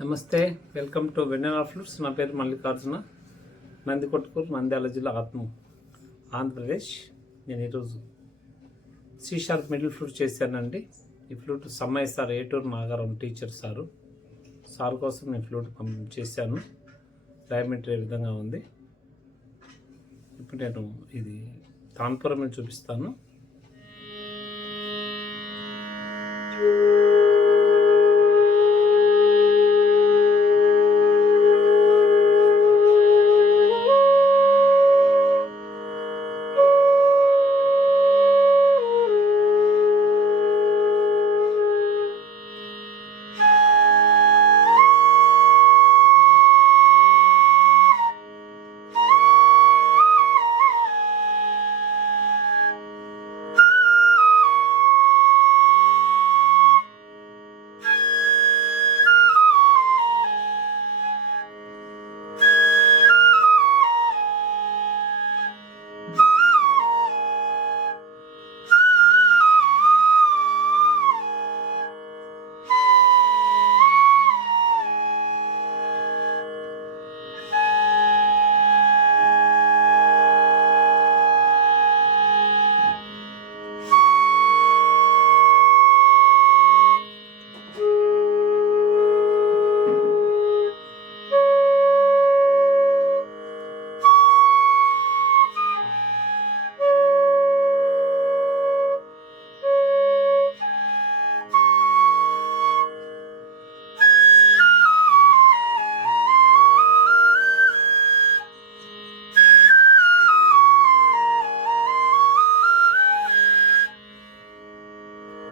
నమస్తే, welcome to Vennela flutes. నా పేరు మల్లికార్జున, నందికొట్కూరు, నంద్యాల జిల్లా, ఆంధ్రప్రదేశ్. నేను ఈరోజు సి షార్ప్ మిడిల్ ఫ్లూట్ చేశానండి. ఈ ఫ్లూట్ సమ్మయ్య సార్, ఏటూరు నాగారం టీచర్ సార్ కోసం నేను ఫ్లూట్ చేశాను. డయామీటర్ ఏ విధంగా ఉంది. ఇప్పుడు నేను ఇది తాన్పురం చూపిస్తాను.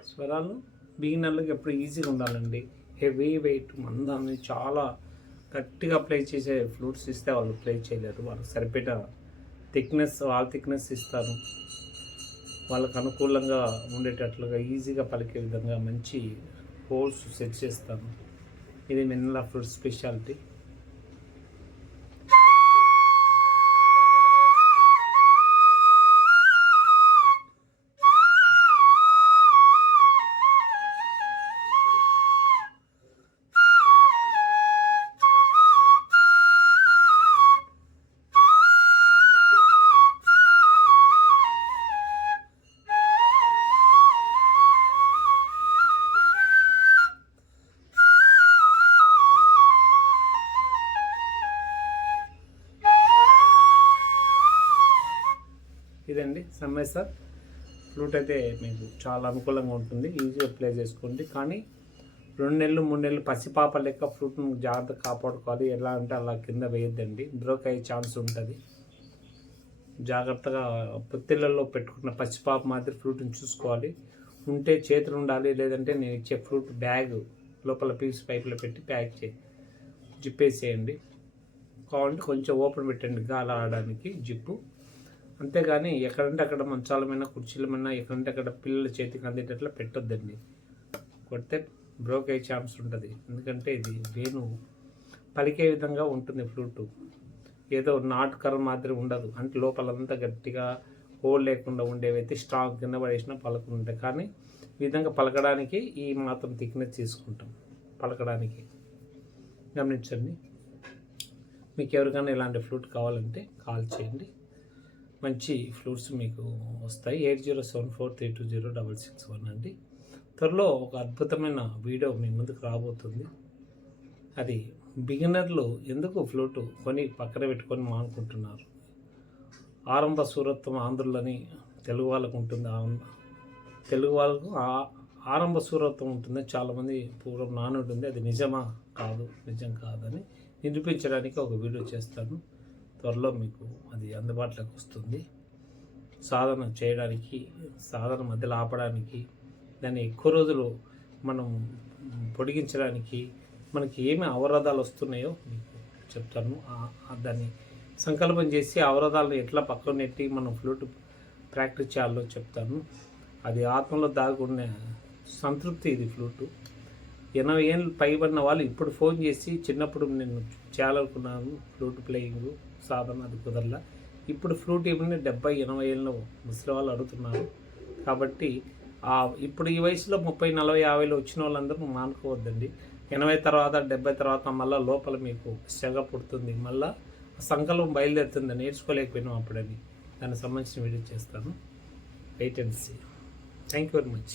స్వరాలు బిగినర్లకు ఎప్పుడు ఈజీగా ఉండాలండి. హెవీ వెయిట్ మందాన్ని చాలా గట్టిగా ప్లే చేసే ఫ్లూట్స్ ఇస్తే వాళ్ళు ప్లే చేయలేరు. వాళ్ళకి సరిపేట వాల్ థిక్నెస్ ఇస్తారు. వాళ్ళకు అనుకూలంగా ఉండేటట్లుగా ఈజీగా పలికే విధంగా మంచి హోల్స్ సెట్ చేస్తాను. ఇది వెన్నెల ఫ్లూట్ స్పెషాలిటీ. ఇదండి సమ్మయ్య సార్ ఫ్లూట్. అయితే మీకు చాలా అనుకూలంగా ఉంటుంది, ఈజీగా ప్లే చేసుకోండి. కానీ 2 నెలలు 3 నెలలు పసిపాప లెక్క ఫ్లూట్ను జాగ్రత్తగా కాపాడుకోవాలి. ఎలా అంటే అలా కింద వేయొద్దండి, బ్రేక్ అయ్యే ఛాన్స్ ఉంటుంది. జాగ్రత్తగా పొత్తిళ్ళల్లో పెట్టుకున్న పసిపాప మాదిరి ఫ్లూట్ని చూసుకోవాలి. ఉంటే చేతులు ఉండాలి, లేదంటే నేను ఇచ్చే ఫ్లూట్ బ్యాగ్ లోపల పీస్ పైపులో పెట్టి ప్యాక్ జిప్పేసేయండి. కావాలంటే కొంచెం ఓపెన్ పెట్టండి గాలి ఆడడానికి జిప్పు. అంతేగాని ఎక్కడంటే అక్కడ మంచాల మీద, కుర్చీల మీద, ఎక్కడంటే అక్కడ పిల్లల చేతికి అందేటట్లు పెట్టొద్దండి. కొడితే బ్రేక్ అయ్యే ఛాన్స్ ఉంటుంది. ఎందుకంటే ఇది వేణు పలికే విధంగా ఉంటుంది ఫ్లూటు. ఏదో నాటుకర మాదిరి ఉండదు. అంటే లోపలంతా గట్టిగా హోల్ లేకుండా ఉండేవైతే స్ట్రాంగ్ కింద పడేసినా పలకుంటాయి. కానీ ఈ విధంగా పలకడానికి ఈ మాత్రం థిక్నెస్ తీసుకుంటాం పలకడానికి. గమనించండి. మీకు ఎవరికైనా ఇలాంటి ఫ్లూట్ కావాలంటే కాల్ చేయండి. మంచి ఫ్లూట్స్ మీకు వస్తాయి. 8074320661 అండి. త్వరలో ఒక అద్భుతమైన వీడియో మీ ముందుకు రాబోతుంది. అది బిగినర్లు ఎందుకు ఫ్లూటు కొని పక్కన పెట్టుకొని మానుకుంటున్నారు. ఆరంభ సూరత్వం ఆంధ్రులని తెలుగు వాళ్ళకు ఉంటుంది. తెలుగు వాళ్ళకు ఆరంభ సూరత్వం ఉంటుంది. చాలామంది పూర్వం నానుడి ఉంది. అది నిజం కాదని నిరూపించడానికి ఒక వీడియో చేస్తాను. త్వరలో మీకు అది అందుబాటులోకి వస్తుంది. సాధన చేయడానికి, సాధన మధ్యలో ఆపడానికి, దాన్ని ఎక్కువ రోజులు మనం పొడిగించడానికి మనకి ఏమి అవరోధాలు వస్తున్నాయో మీకు చెప్తాను. దాన్ని సంకల్పం చేసి అవరోధాలను ఎట్లా పక్కన నెట్టి మనం ఫ్లూట్ ప్రాక్టీస్ చేయాలో చెప్తాను. అది ఆత్మలో దాగున్న సంతృప్తి ఇది ఫ్లూటు. 80 ఏళ్ళు పైబడిన వాళ్ళు ఇప్పుడు ఫోన్ చేసి చిన్నప్పుడు నేను చేయాలనుకున్నాను ఫ్లూట్ ప్లేయింగ్ సాధన, అది కుదరలా. ఇప్పుడు ఫ్లూట్ ఏమన్నా 70-80 ఏళ్ళ ముసలి వాళ్ళు అడుగుతున్నారు. కాబట్టి ఇప్పుడు ఈ వయసులో 30, 40, 50 వచ్చిన వాళ్ళందరూ మానుకోవద్దండి. 80 తర్వాత 70 తర్వాత మళ్ళీ లోపల మీకు సెగ పుడుతుంది, మళ్ళీ సంకల్పం బయలుదేరుతుంది, నేర్చుకోలేకపోయినాం అప్పుడని. దానికి సంబంధించిన వీడియో చేస్తాను. Wait and see. Thank you very much.